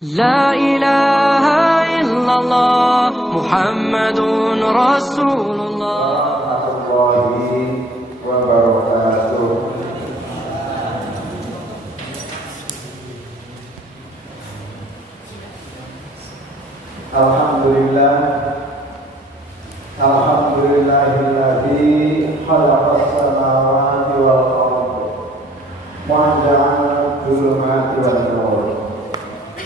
لا إله إلا الله محمد رسول الله. Warahmatullahi wabarakatuh. Alhamdulillah, alhamdulillahilladzi khalaqas samawati wal ardh wa ja'ala dhulumati wan nur.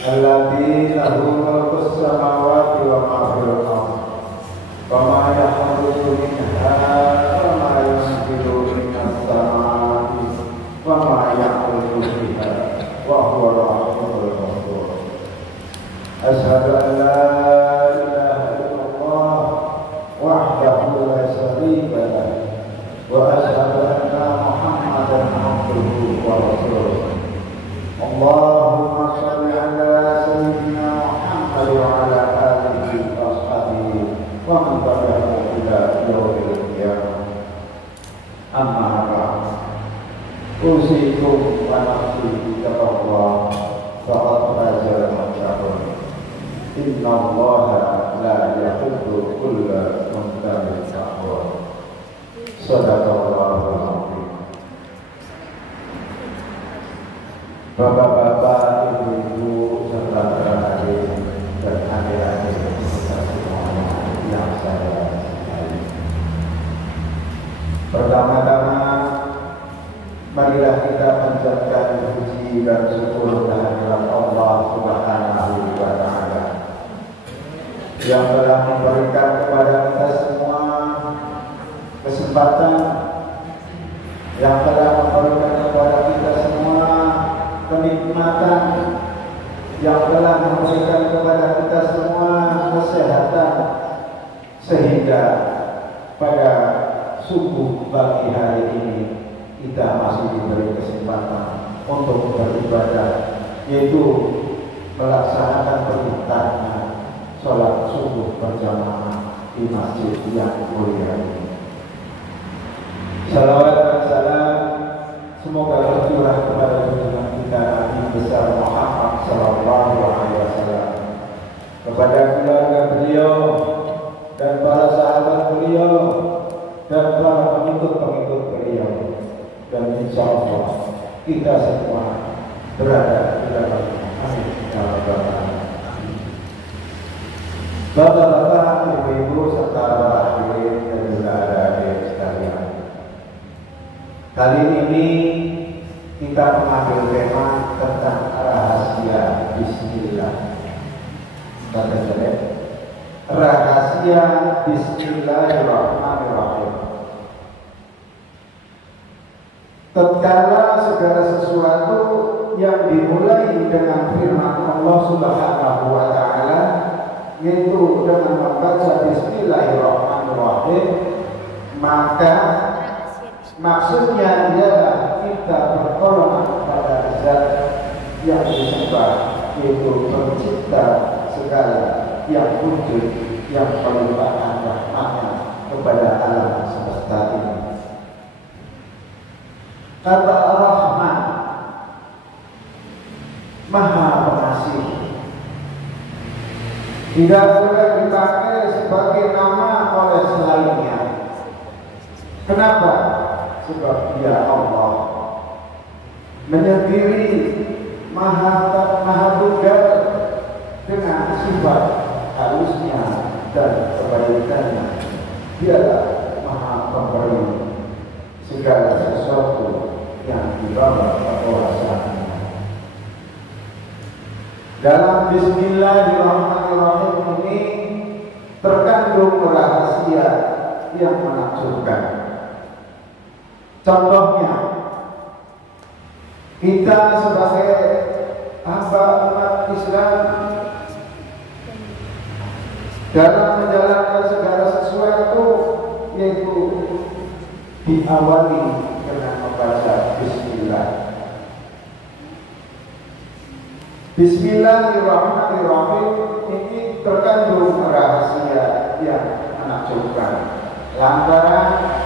Alladzi lahu mulkus samawati wa ma fil ardh. Wa ma yakhruju minha wa ma yanzilu minas samai wa ma ya'ruju fiha wa huwa ar-rahmanur rahim. Asyhadu an la ilaha illallah wahdahu la syarika lah wa asyhadu anna Muhammadan abduhu wa rasuluh. Allahumma shalli ala sayyidina Muhammad wa ala alihi wa ashabihi wa man tabi'ahum ila yaumil qiyamah. Amma ba'd. Usikum wa nafsi bittaqwa faqad fazal muttaqun. Inna Allaha la yuhibbu kulla mukhtalin fakhur. Shadaqallahul azim. Bapak-bapak, ibu-ibu, serta hadirin dan adik-adik kita semuanya yang saya cintai. Pertama-tama, marilah kita panjatkan puji dan syukur kehadirat Allah Subhanahu wa Ta'ala yang telah memberikan kepada kita semua kesempatan, yang telah memberikan kepada kita semua kenikmatan, yang telah memberikan kepada kita semua kesehatan, sehingga pada subuh pagi hari ini kita masih diberi kesempatan untuk beribadah, yaitu melaksanakan perintahnya sholat subuh berjamaah di masjid yang mulia ini. Salawat dan salam semoga tercurah kepada junjungan kita Nabi besar Muhammad sallallahu alaihi wasallam, kepada keluarga beliau dan para sahabat beliau dan para pengikut-pengikut beliau, dan insya Allah kita semua berada di dalam amin ya rabbal alamin. Bapak-bapak, ibu-ibu, serta para hadirin dan juga adik-adik sekalian, kali ini kita mengambil tema tentang rahasia Bismillah. Rahasia Bismillahirrahmanirrahim. Tatkala segala sesuatu yang dimulai dengan firman Allah Subhanahu wa Ta'ala, yaitu dengan membaca Bismillahirrahmanirrahim, maka maksudnya ialah kita bertolak pada zat yang disembah, yaitu pencipta segala yang wujud, yang melimpahkan rahmatnya kepada alam semesta ini. Kata Rahman, Maha Pengasih, tidak boleh dipakai sebagai nama oleh selainnya. Kenapa? Sebab Dia Allah menyendiri, maha tunggal, dengan sifat halusnya dan kebaikannya. Dialah Maha Pemberi segala sesuatu yang dibawa kekuasaannya. Dalam Bismillahirrahmanirrahim ini terkandung rahasia yang menakjubkan. Contohnya, kita sebagai hamba umat Islam dalam menjalankan segala sesuatu, yaitu diawali dengan membaca Bismillah. Bismillahirrahmanirrahim ini terkandung rahasia yang menakjubkan. Lantaran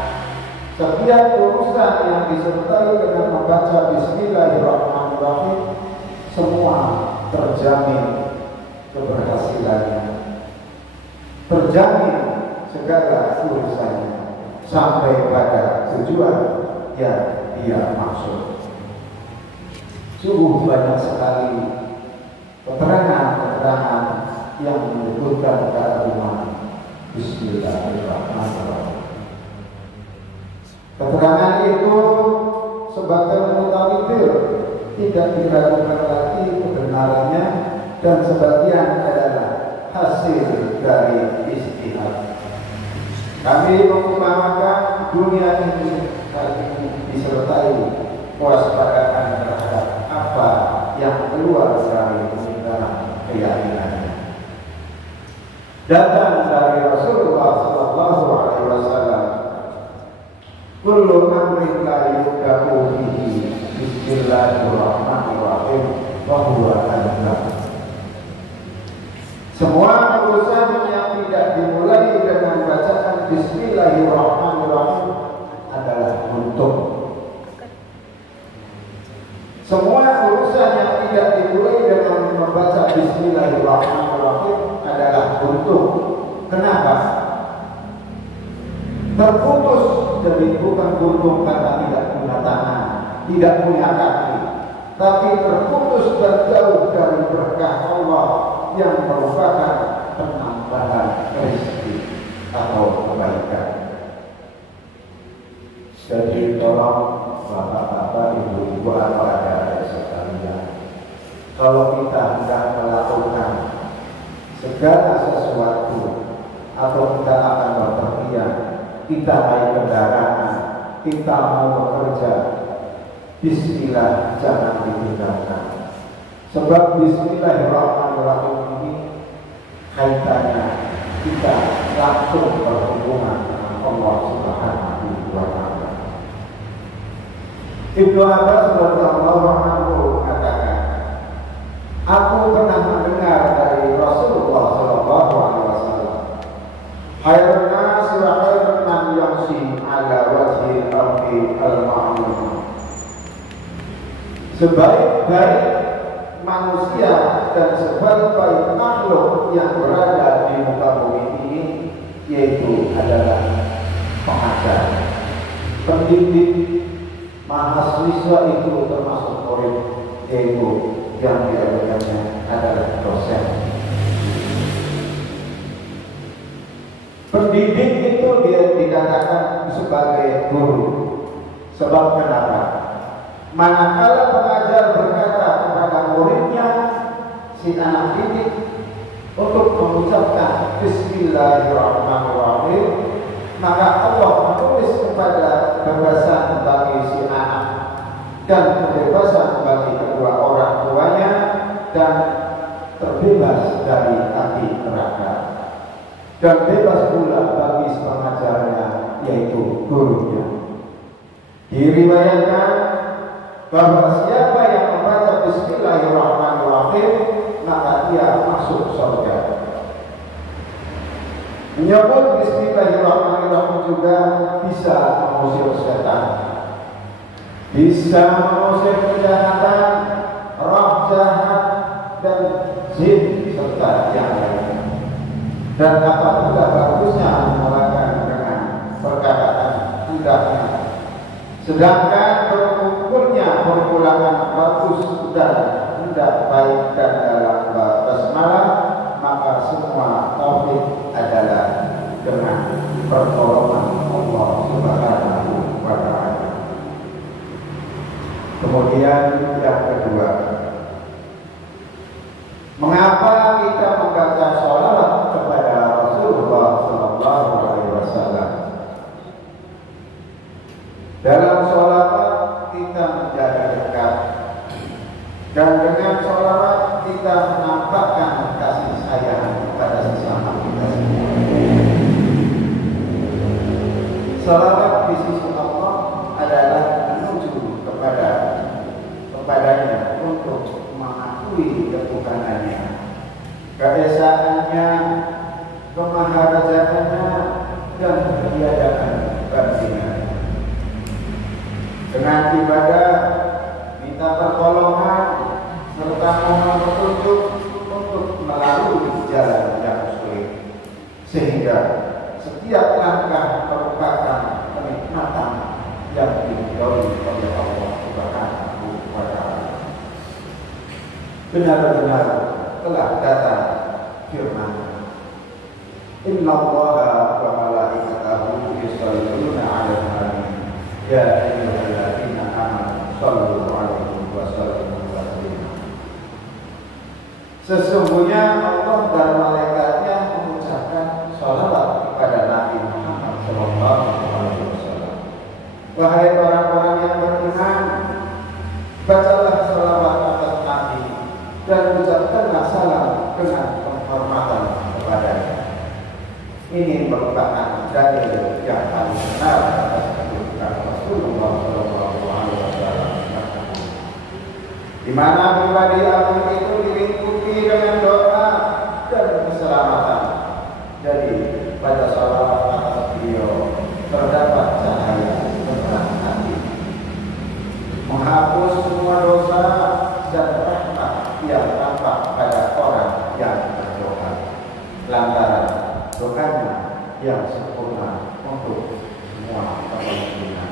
setiap urusan yang disertai dengan membaca Bismillahirrahmanirrahim semua terjamin keberhasilannya, terjamin segala urusannya sampai pada tujuan yang dia maksud. Sungguh banyak sekali keterangan-keterangan yang menyebutkan keagungan Bismillahirrahmanirrahim. Keterangan itu sebagai mutawatir, tidak diragukan lagi kebenarannya, dan sebagian adalah hasil dari ijtihad. Kami mengumpamakan dunia ini disertai kewaspadaan terhadap apa yang keluar dari lingkaran keyakinannya. Datang dari Rasulullah Sallallahu Alaihi Wasallam, kullu amrin la yubda'u bihi bismillahirrahmanirrahim wa huwa al-haq. Semua urusan yang tidak dimulai dengan bacaan Bismillahirrahmanirrahim adalah buntu. Semua urusan yang tidak dimulai dengan membaca Bismillahirrahmanirrahim adalah buntu. Kenapa? Terputus, jadi bukan buntu karena tidak punya tangan, tidak punya kaki, tapi terputus dan jauh dari berkah Allah yang merupakan penambahan rezeki atau kebaikan. Jadi tolong bapak-bapak, ibu-ibu, anak-anak sekalian, kalau kita hendak melakukan segala sesuatu atau kita akan berpergian, kita naik kendaraan, kita mau bekerja, Bismillah jangan ditinggalkan. Sebab Bismillahirrahmanirrahim ini kaitannya kita langsung berhubungan dengan Allah Subhanahu wa Ta'ala. Ibnu Abbas radhiyallahu anhu mengatakan, aku pernah mendengar dari Rasulullah Sallallahu Alaihi Wasallam, khairun nasi wa khairun man yamshi ala wajhi al-ardi al-ma'mur. Sebaik-baik manusia dan sebaik-baik makhluk yang berada di muka bumi ini yaitu adalah pengajar, pendidik, mahasiswa itu termasuk murid, yaitu yang diajarkannya adalah dosen. Pendidik itu dia dikatakan sebagai guru. Sebab kenapa? Manakala pengajar berkata kepada muridnya, si anak didik, untuk mengucapkan Bismillahirrahmanirrahim, maka Allah menulis kepada kebebasan bagi si anak dan kebebasan bagi kedua orang tuanya dan terbebas dari api neraka, dan bebas pula bagi pengajarnya yaitu gurunya. Diriwayatkan bahwa siapa yang membaca Bismillahirrahmanirrahim maka dia masuk surga. Menyebut Bismillahirrahmanirrahim juga bisa mengusir setan, bisa mengusir kejahatan, roh jahat dan jin serta yang lainnya. Dan apabila bagusnya memulakan dengan perkataan hendaknya, sedangkan berkumpulnya permulaan bagus dan hendak baik dan dalam basmalah, maka semua tauhid adalah dengan pertolongan Allah Subhanahu wa Ta'ala. Kemudian yang kedua, mengapa kita membaca sholawat kepada Rasulullah Sallallahu Alaihi Wasallam? Dalam sholawat kita menjadi dekat, dan dengan sholawat kita menampakkan kasih sayang kepada sesama kita semua. Sholawat di sisi Allah adalah menuju kepadanya untuk mengakui ketuhanannya, keesaannya, kemaharajaannya, dan ketiadaan bandingan. Dengan ibadah minta pertolongan serta mohon petunjuk berbeda. Setiap langkah merupakan kenikmatan yang diridhoi oleh Allah Subhanahu wa Ta'ala. Benar-benar telah datang firman, Inna Allaha wa malaikatahu yusholluna 'alan nabi ya ayyuhalladzina amanu shallu 'alaihi wa sallimu taslima. Sesungguhnya Allah dan malaikatnya mengucapkan shalawat kepada Nabi Muhammad SAW. Wahai orang-orang yang beriman, bacalah shalawat atas Nabi dan ucapkanlah salam dengan penghormatan kepadanya. Ini merupakan dalil yang paling benar atas kedudukan Rasulullah SAW, di mana pribadi agung itu diliputi dengan doa dan keselamatan. Jadi pada shalawat atas beliau terdapat cahaya terang hati, menghapus semua dosa dan rahmat yang tampak pada orang yang berdoa, lantaran doanya yang sempurna untuk semua kepentingan.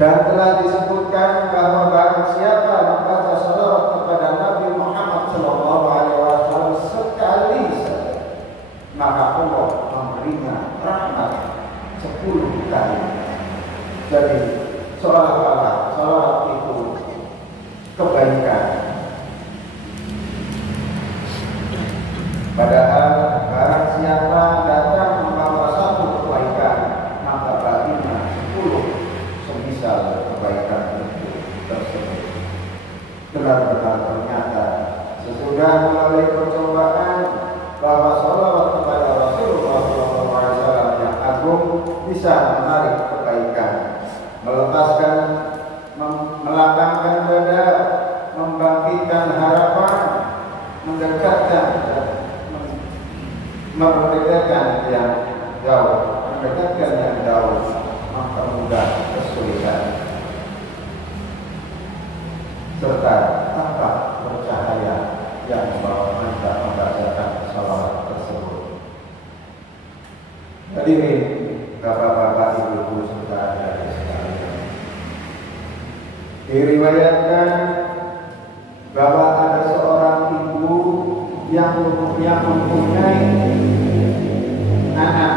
Dan telah disebutkan bahwa barang siapa membaca salawat kepada Nabi Muhammad SAW sekali saja, maka Allah memberinya rahmat 10 kali. Jadi seolah-olah salawat itu kebaikan. Padahal barang siapa datang membawa satu kebaikan, maka baginya 10 semisal kebaikan itu tersebut. Benar-benar ternyata sesudah melalui percobaan bahwa sholawat kepada Rasulullah SAW yang agung bisa menarik kebaikan, melepaskan, melapangkan dada, membangkitkan harapan, mendekatkan memerdekakan yang jauh, mempermudah kesulitan, serta tampak bercahaya yang membawa anda membacakan salawat tersebut. Hadirin bapak-bapak, ibu-ibu serta adik-adik sekalian, diriwayatkan bahwa ada seorang ibu yang mempunyai anak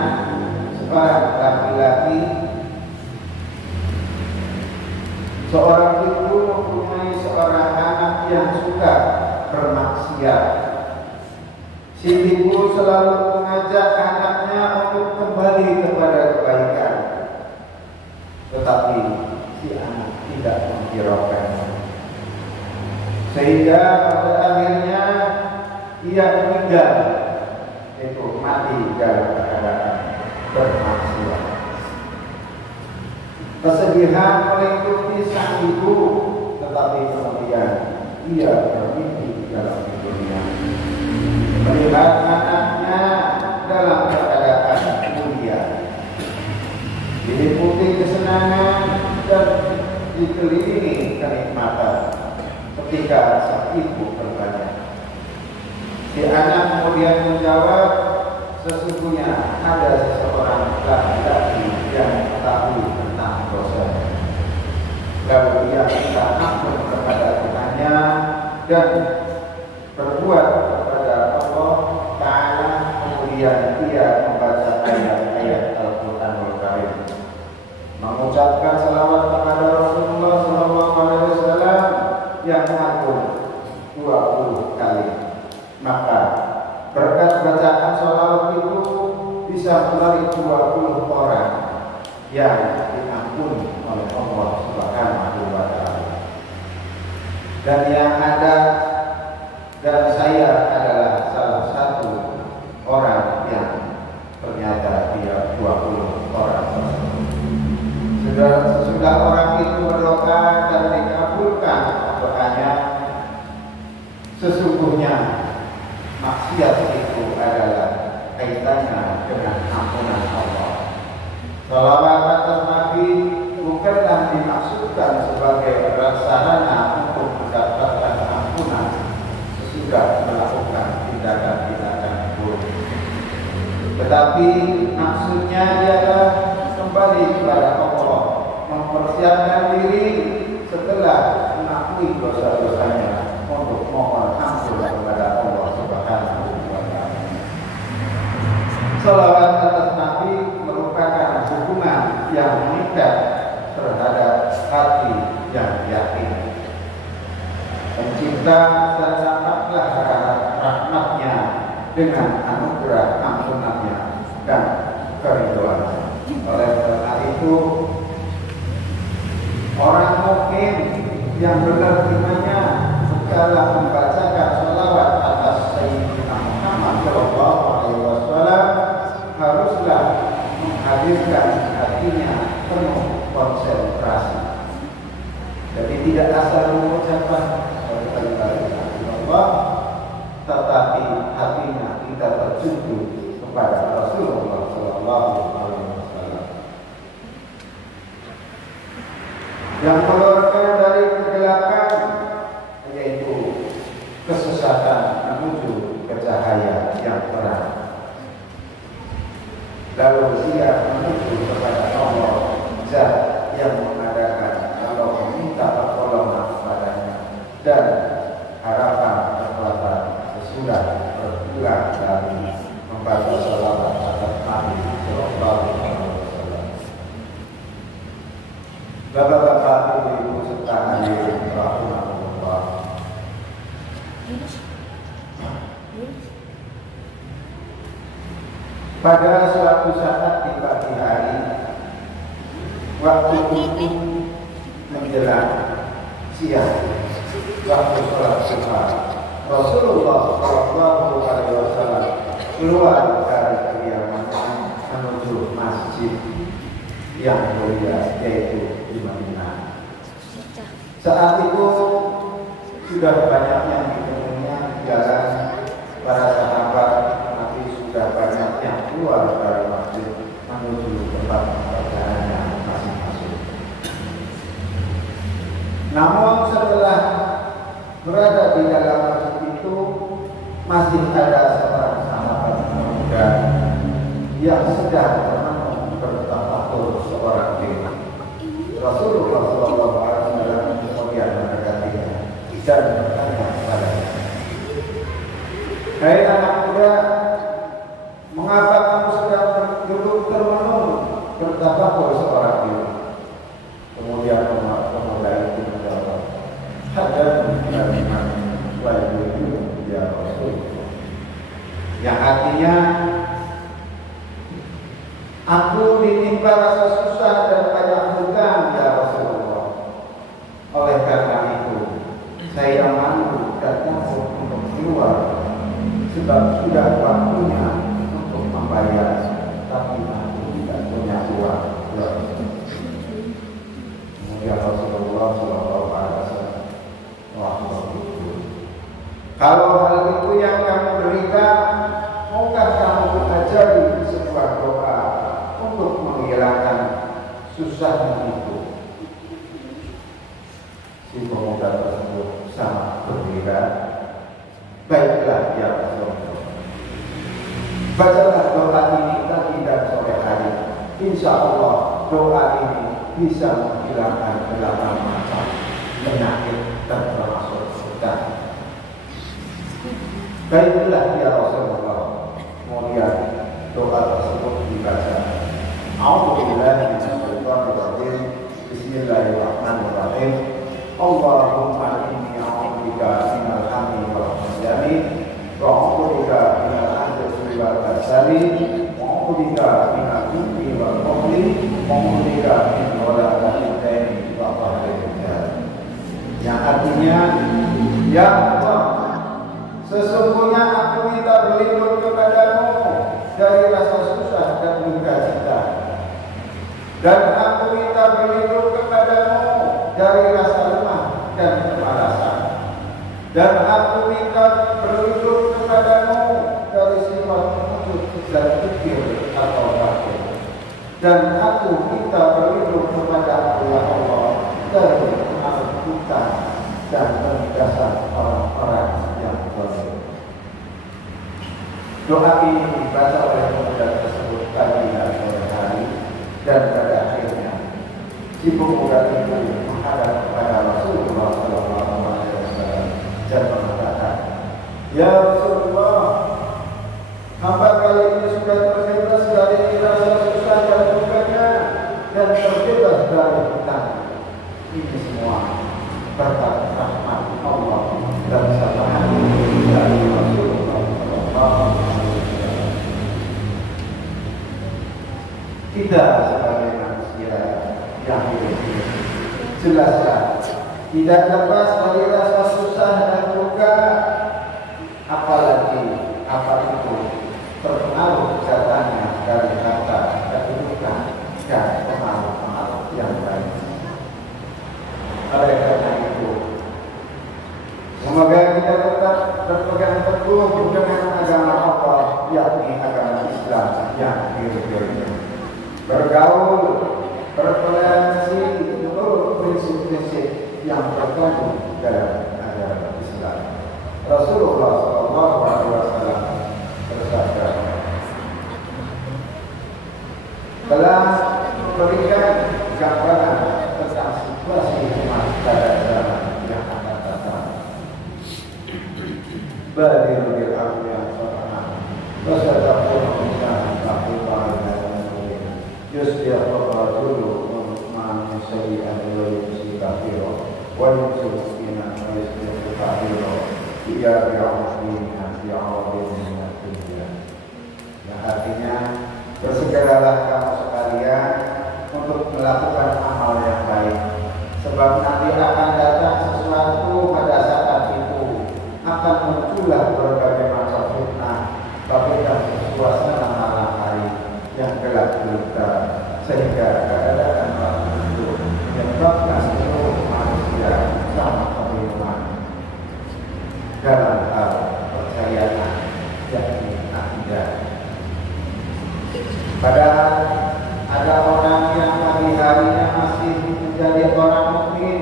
seorang laki-laki. Seorang ibu mempunyai seorang anak yang suka bermaksiat. Si ibu selalu mengajak anaknya untuk kembali kepada kebaikan, tetapi si anak tidak menghiraukannya, sehingga pada akhirnya ia meninggal, itu mati dalam keadaan bermaksiat. Kesedihan melingkupi sang ibu, tetapi kemudian ia bermimpi dalam tidurnya melihat anaknya dalam keadaan mulia, diliputi kesenangan dan dikelilingi kenikmatan ketika sang ibu bertanya. Si anak kemudian menjawab, sesungguhnya ada seseorang laki-laki yang mengetahui tentang dosa. Lalu ia minta ampun kepada Tuhannya dan berbuat kepada Allah Ta'ala. Kemudian ia membaca ayat-ayat Al-Quranul Karim, mengucapkan salawat kepada Rasulullah SAW yang agung 20 kali. Maka berkat bacaan sholawat itu bisa menarik 20 orang yang diampuni oleh Allah Subhanahu wa Ta'ala. Dan yang ada dan saya adalah salah satu orang yang ternyata dia 20 orang tersebut. Sesudah orang itu berdoa dan dikabulkan doanya, sesungguhnya maksiat itu adalah kaitannya dengan ampunan Allah. Salawat atas Nabi bukanlah dimaksudkan sebagai sarana untuk mendapatkan ampunan sesudah melakukan tindakan-tindakan buruk. tetapi maksudnya adalah kembali kepada Allah, mempersiapkan diri setelah mengakui dosa-dosanya untuk mohon ampun kepada Allah Subhanahu wa Ta'ala. Salawat atas Nabi merupakan hubungan yang mengikat terhadap hati yang yakin. Pencipta dan dapatlah rahmatnya dengan anugerah ampunannya dan keridhoannya. Oleh karena itu, orang mukmin yang benar imannya dalam membacakan sholawat atas Sayyidina Muhammad Shallallahu Alaihi Wasallam haruslah menghadirkan hatinya penuh konsentrasi. Jadi tidak asal mengucapkan Allah, tetapi hatinya kita tertuju kepada Rasulullah Shallallahu Alaihi Wasallam yang mengeluarkan dari kegelapan, yaitu kesesatan menuju ke cahaya yang terang, lalu dia menuju kepada Allah Zat yang mengadakan kalau meminta pertolongan padanya dan harapan kekuatan sesudah berpulang dari membaca sholawat atas Nabi Sallallahu Alaihi Wasallam. Bapak-bapak, ibu-ibu serta hadirin rahimahullah. Pada suatu saat di pagi hari, waktu itu menjelang siang, waktu sholat sunnah, Rasulullah Shallallahu Alaihi Wasallam keluar dari kediamannya menuju masjid yang mulia, yaitu di Madinah. Saat itu sudah banyak yang ditemuinya di jalan, para sahabat Nabi sudah banyak yang keluar dari masjid menuju tempat perjalanannya masing-masing. Namun setelah berada di dalam masjid itu, masih ada seorang sahabat muda yang sedang menenun bertafakur seorang diri. Rasulullah Shallallahu Alaihi Wasallam kemudian mendekatinya dan bertanya kepadanya, "Hai anak muda, mengapa kamu sedang duduk termenung bertafakur seorang diri?" Kemudian pemuda itu menjawab, "Hadatsun kalimat wa yu'minu ya Rasul." Yang artinya, aku ditimpa rasa susah dan banyak hutang ya Rasulullah. Oleh karena itu, saya malu dan takut untuk keluar, sebab sudah waktunya untuk membayar, tapi aku tidak punya uang. Kemudian Rasulullah Shallallahu Alaihi Wasallam, wah begitu. Kalau hal itu yang kamu berikan, maukah kamu ajari sebuah doa untuk menghilangkan susahnya itu? Si pemuda tersebut sangat berbeda. Baiklah ya Rasulullah, bacalah doa ini pagi dan sore hari. Insya Allah doa ini bisa menghilangkan 8 macam penyakit dan termasuk hutang. Baiklah ya Rasulullah. Kemudian doa tersebut dibaca. A'udzubillahi minasyaitonir rajim. Bismillahirrahmanirrahim. Allahumma inni a'udzubika minal hammi wal hazani wa a'udzubika minal ajzi wal kasali wa a'udzubika minal jubni wal bukhli wa a'udzubika min ghalabatil daini wa qahril rijal. Yang artinya, ya Allah, sesungguhnya aku minta berlindung kepadamu dari rasa susah dan duka cita, dan aku minta berlindung kepadamu dari rasa lemah dan kemalasan, dan aku minta berlindung kepadamu dari sifat wujud dan fikir atau batin, dan aku minta berlindung kepada Allah dari keangkuhan dan penindasan orang-orang yang zalim. Doa ini dibaca oleh pemuda tersebut pagi dan sore hari, dan pada akhirnya si pemuda itu menghadap kepada Rasulullah SAW dan mengatakan, "Ya Rasulullah, hamba kali ini sudah terbebas dari rasa susah dan dukanya dan terbebas dari hutang. Ini semua berkat rahmat Allah dan sabahan dari Rasulullah SAW." Kita sebagai manusia yang hidup ini jelaslah tidak lepas dari rasa susah dan duka, apalagi apa itu terpengaruh datangnya dari harta, kedudukan, dan pengaruh-pengaruh yang lain. Oleh karena itu, semoga kita tetap berpegang teguh dengan agama Allah, yakni agama Islam yang hidup. Bergaul, bertoleransi menurut prinsip-prinsip yang terkandung dalam agama Islam. Rasulullah SAW bersabda, telah memberikan gambaran tentang situasi umat pada zaman yang akan datang. Badir bil amri yang sahih, wasadaqul insan taqwa yusbih rajulu man sayyi'an wa yusbih kathira wa yusbih miskinan wa yusbih kathira iya bi'afwina bi'afwin min dunya. Yang artinya, bersegeralah kamu sekalian untuk melakukan amal yang baik, sebab nanti akan datang sesuatu pada saat itu, akan muncullah berbagai macam fitnah, bagaikan suasana malam hari yang gelap gulita, sehingga keadaan malam itu menyebabkan seluruh manusia sama kebingungan dalam hal percayaan, yakni akidah. Padahal ada orang yang pagi harinya masih menjadi orang mukmin,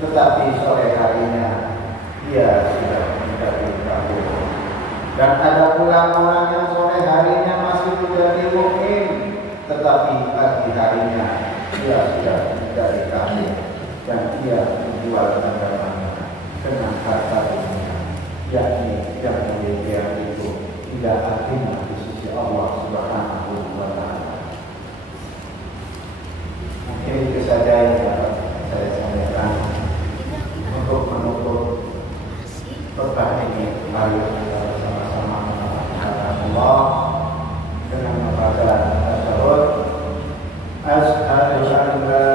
tetapi sore harinya dia sudah menjadi kafir. Dan ada pula orang yang sore harinya masih menjadi mukmin, tetapi pagi harinya dia sudah menjadi kafir dan dia menjual agamanya dengan harta dunia, yakni yang demikian itu tidak artinya di sisi Allah Subhanahu wa Ta'ala. Mungkin itu saja yang dapat saya sampaikan untuk menutup khotbah ini. Mari kita sama-sama menghadap Allah dengan membaca tasyahud. Asyhadu an la